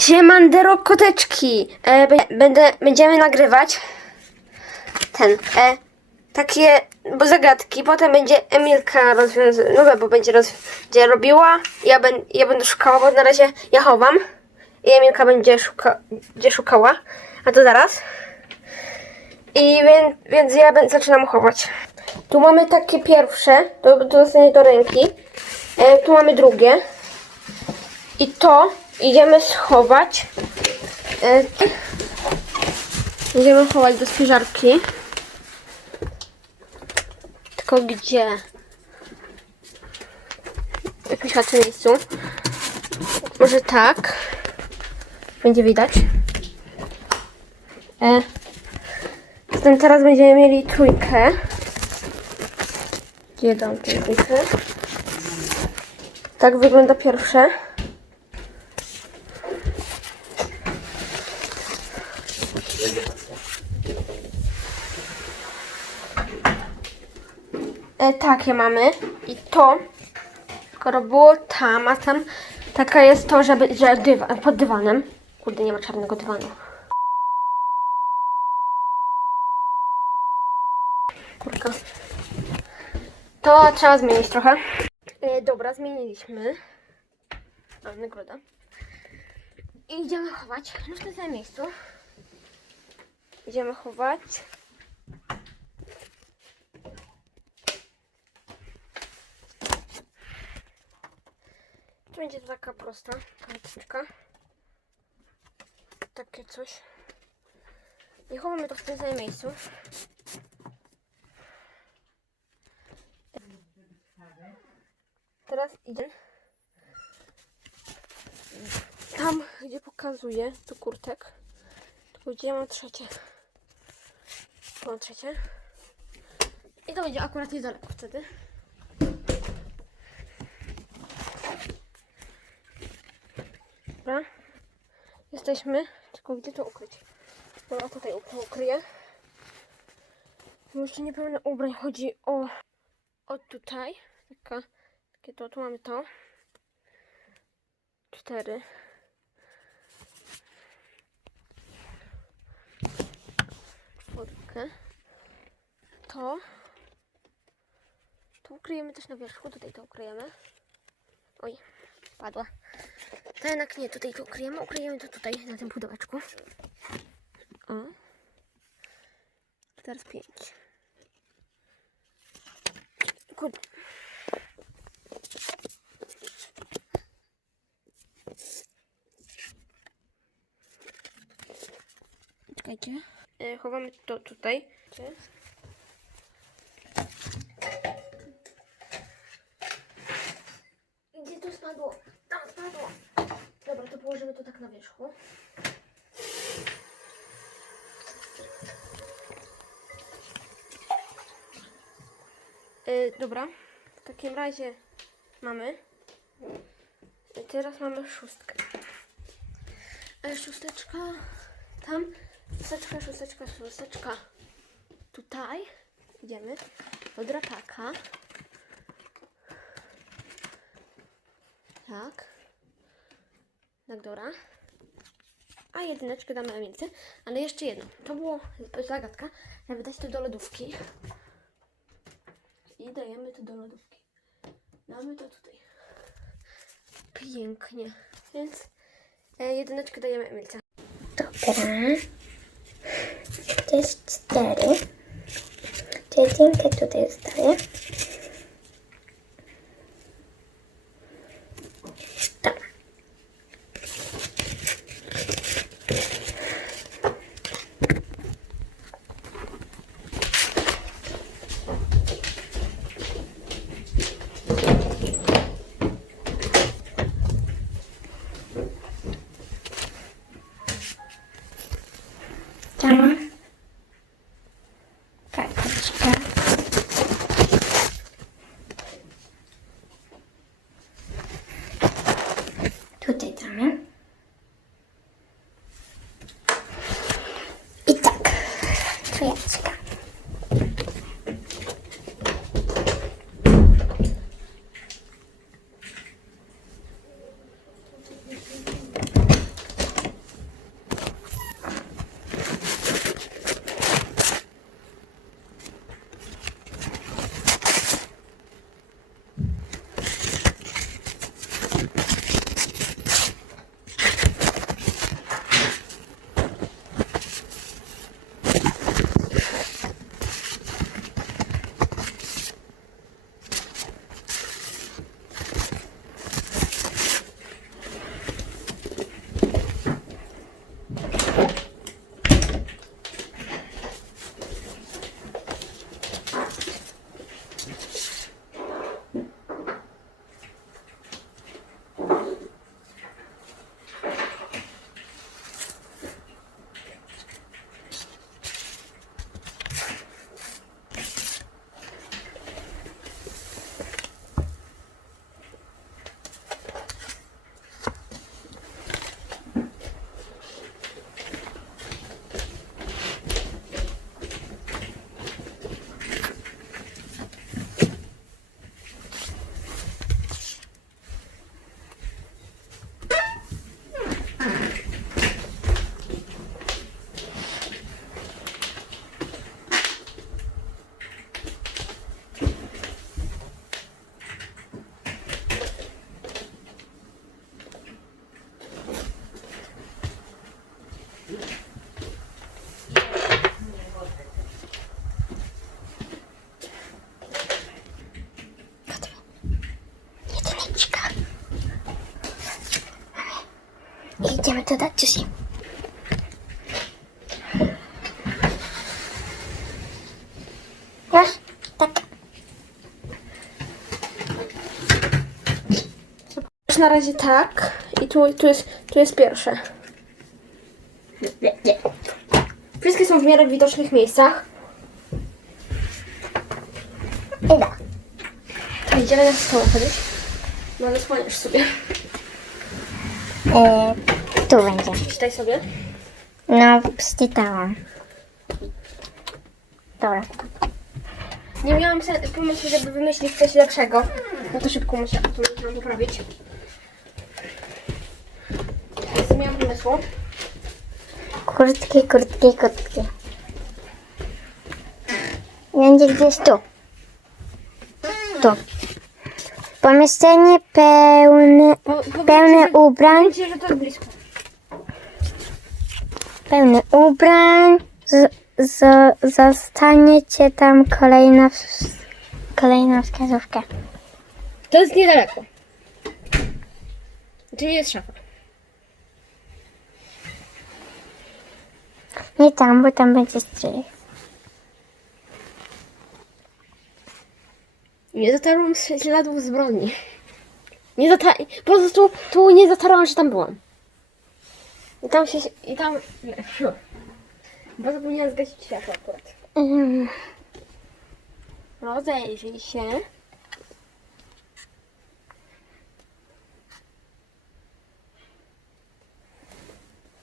Siemandero koteczki! E, będę, będziemy nagrywać ten, e, takie, bo zagadki, potem będzie Emilka rozwiązywać, bo będzie, roz, będzie robiła, ja, ben, ja będę szukała, bo na razie ja chowam i Emilka będzie, szuka, będzie szukała, a to zaraz. I więc, więc ja będę, zaczynam chować. Tu mamy takie pierwsze, to, to dostanie do ręki, e, tu mamy drugie. I to idziemy schować. E, idziemy chować do spiżarki. Tylko gdzie? W jakimś łatwym miejscu. Może tak. Będzie widać. E, zatem teraz będziemy mieli trójkę. Gdzie dam trójkę? Tak wygląda pierwsze. E, takie mamy. I to, skoro było tam, a tam taka jest to, żeby, że pod dywanem. Kurde, nie ma czarnego dywanu. Kurka. To trzeba zmienić trochę. E, dobra, zmieniliśmy. A, nagroda. I idziemy chować. W tym samym miejscu. Idziemy chować. Będzie taka prosta karteczka. Takie coś. I chowamy to w tym samym miejscu. Teraz idę tam, gdzie pokazuję, tu kurtek. Tu gdzie ja mam trzecie. Tu mam trzecie. I to będzie akurat niedaleko wtedy. Dobra. Jesteśmy. Tylko gdzie to ukryć? Dobra, tutaj ukryję. Jeszcze nie pełne ubrań. Chodzi o... O tutaj. Taka, takie to. Tu mamy to. Cztery. Czwórkę. To. Tu ukryjemy też na wierzchu. Tutaj to ukryjemy. Oj, padła. To jednak nie, tutaj to ukryjemy. Ukryjemy to tutaj, na tym pudełeczku. O. Teraz pięć. Kurde. Czekajcie. E, chowamy to tutaj. Czekajcie. Gdzie to spadło? Tam spadło. Dobra, to położymy to tak na wierzchu. E, dobra, w takim razie mamy. E, Teraz mamy szóstkę. E, szósteczka tam. Szósteczka, szósteczka, szósteczka. Tutaj. Idziemy. Do drapaka. Tak. Tak, dobra. A jedyneczkę damy Emilce. Ale jeszcze jedno. To było zagadka, żeby dać to do lodówki. I dajemy to do lodówki. Damy to tutaj. Pięknie. Więc e, jedyneczkę dajemy Emilce. Dobra. To jest cztery. To jedynkę tutaj zostawię. Idziemy to dać Ciusi. Już? Tak. Już na razie tak. I tu, tu, jest, tu jest pierwsze. Wszystkie są w miarę widocznych miejscach. To idziemy na stole chodzić. No ale słaniasz sobie. E, tu będzie. Czytaj sobie. No, przeczytałam. Dobra. Nie miałam pomysłu, żeby wymyślić coś lepszego. No to szybko muszę to poprawić. Nie miałam pomysłu. Kurtki, kurtki, kurtki. Będzie gdzieś tu. Tu. Pomieszczenie pełne, Po, pełne że- ubrań. powiedzcie, że to jest blisko. Pełny ubrań. Z, z, zostaniecie tam kolejna, kolejna wskazówka. To jest niedaleko. Tu jest szafa. Nie tam, bo tam będzie strych. Nie zatarłam śladów zbrodni. Nie zata... Po prostu tu nie zatarłam, że tam byłam. I tam się... I tam... nie, Bo zapomniałam zgasić światło akurat. Mm, Rozejrzyj się.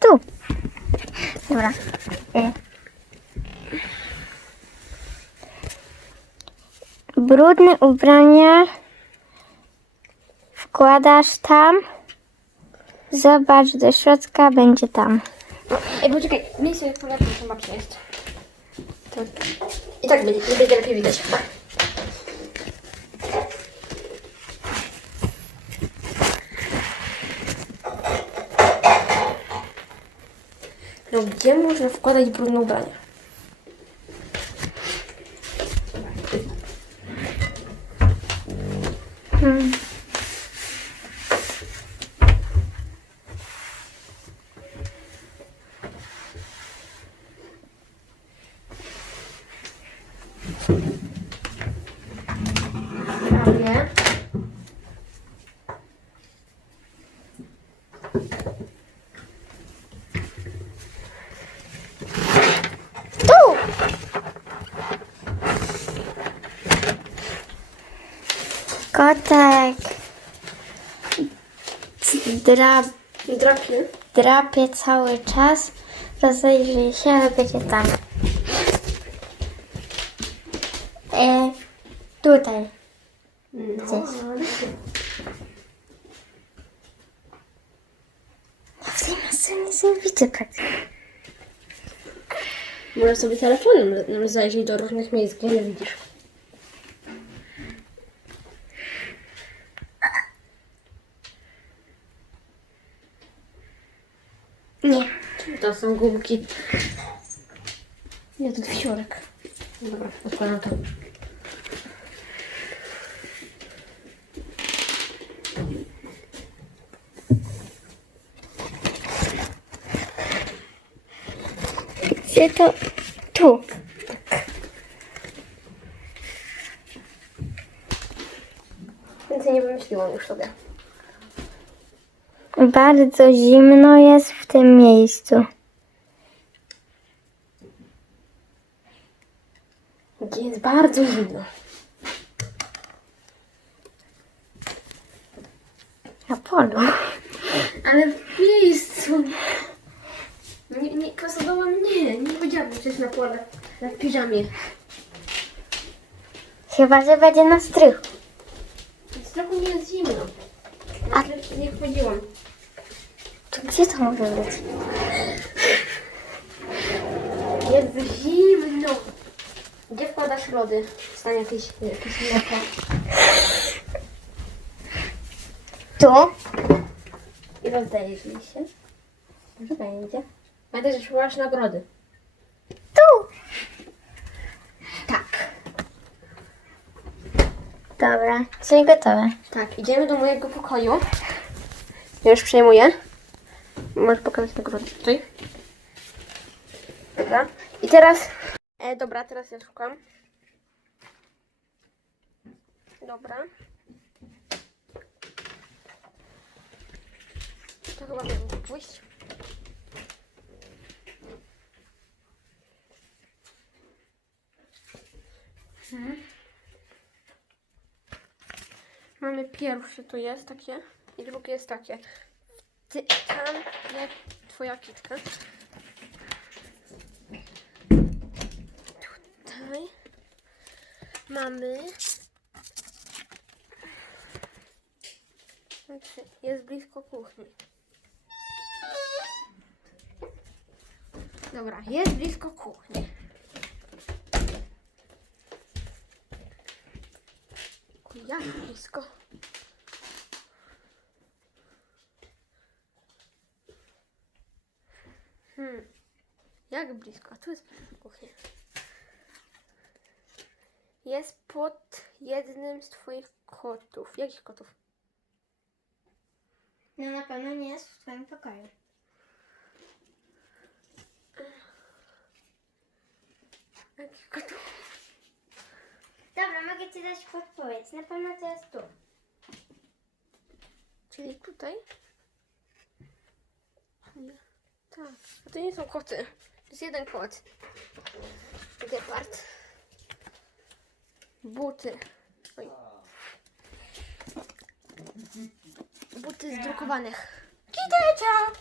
tu. Dobra. Y. Brudne ubrania wkładasz tam. Zobacz do środka, będzie tam. Ej, poczekaj, miejsce jak powiedzmy, że babcia jest. To... I tak będzie, nie będzie lepiej widać. No gdzie można wkładać brudne ubrania? Kotek. Drap, Drapie. drapie cały czas. Rozejrzyj się, ale będzie tam. E, tutaj. No, Gdzieś. ale... W tej masce nic nie widzę praktycznie. Może sobie telefonem zajrzeć do różnych miejsc, gdzie nie widzisz. Nie. To są gumki. To wisiorek. Dobra, odkładam to. Gdzie to? Tu. Więcej nie wymyśliłam już sobie. Bardzo zimno jest w tym miejscu. Gdzie jest bardzo zimno. Na polu. Ale w miejscu. Nie, nie, kasowałam nie. Nie powiedziałam przecież na pole. Na piżamie. Chyba, że będzie na strychu. Więc trochę nie jest zimno. A nie wchodziłam. Gdzie to może być? Jest zimno. Gdzie wkładasz lody? Stan jakieś, jakieś mleko. Tu? I rozdajesz mi się. Może będzie. Pamiętaj, że szukasz nagrody. Tu! Tak. Dobra, czyli gotowe. Tak, idziemy do mojego pokoju. Już przejmuję. Możesz pokazać nagrodę tutaj. Dobra. I teraz... E, dobra, teraz ja szukam. Dobra. To chyba będzie pójść. Mhm. Mamy pierwsze to jest takie i drugie jest takie. Ty, tam jak twoja kitka. Tutaj mamy. Znaczy, jest blisko kuchni. Dobra, jest blisko kuchni. Jak blisko? Jak blisko? A tu jest kuchnia. Jest pod jednym z twoich kotów. Jakich kotów? No na pewno nie jest w twoim pokoju. Jakich kotów? Dobra, mogę ci dać podpowiedź. Na pewno to jest tu. Czyli tutaj? Nie. Tak. A to nie są koty. Jest jeden kot. Gepard. Buty. Oj. Buty z drukowanych. Kiteczia!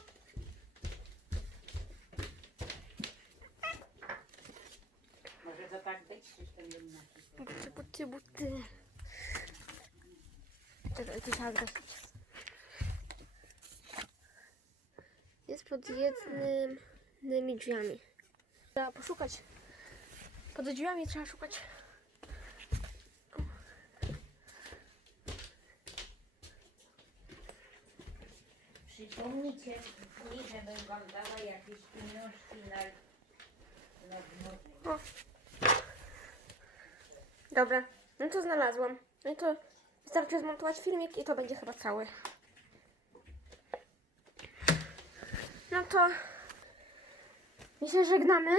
Może to tak być, nie inaczej? Buty, buty, buty. Czekaj, tu trzeba zgasić. Jest pod jednymi drzwiami. Trzeba poszukać. Pod drzwiami trzeba szukać. Przypomnijcie mi, żebym wam dała jakieś pieniążki na, na dno. O. Dobra, no to znalazłam. No i to wystarczy zmontować filmik i to będzie chyba cały. No to my się żegnamy.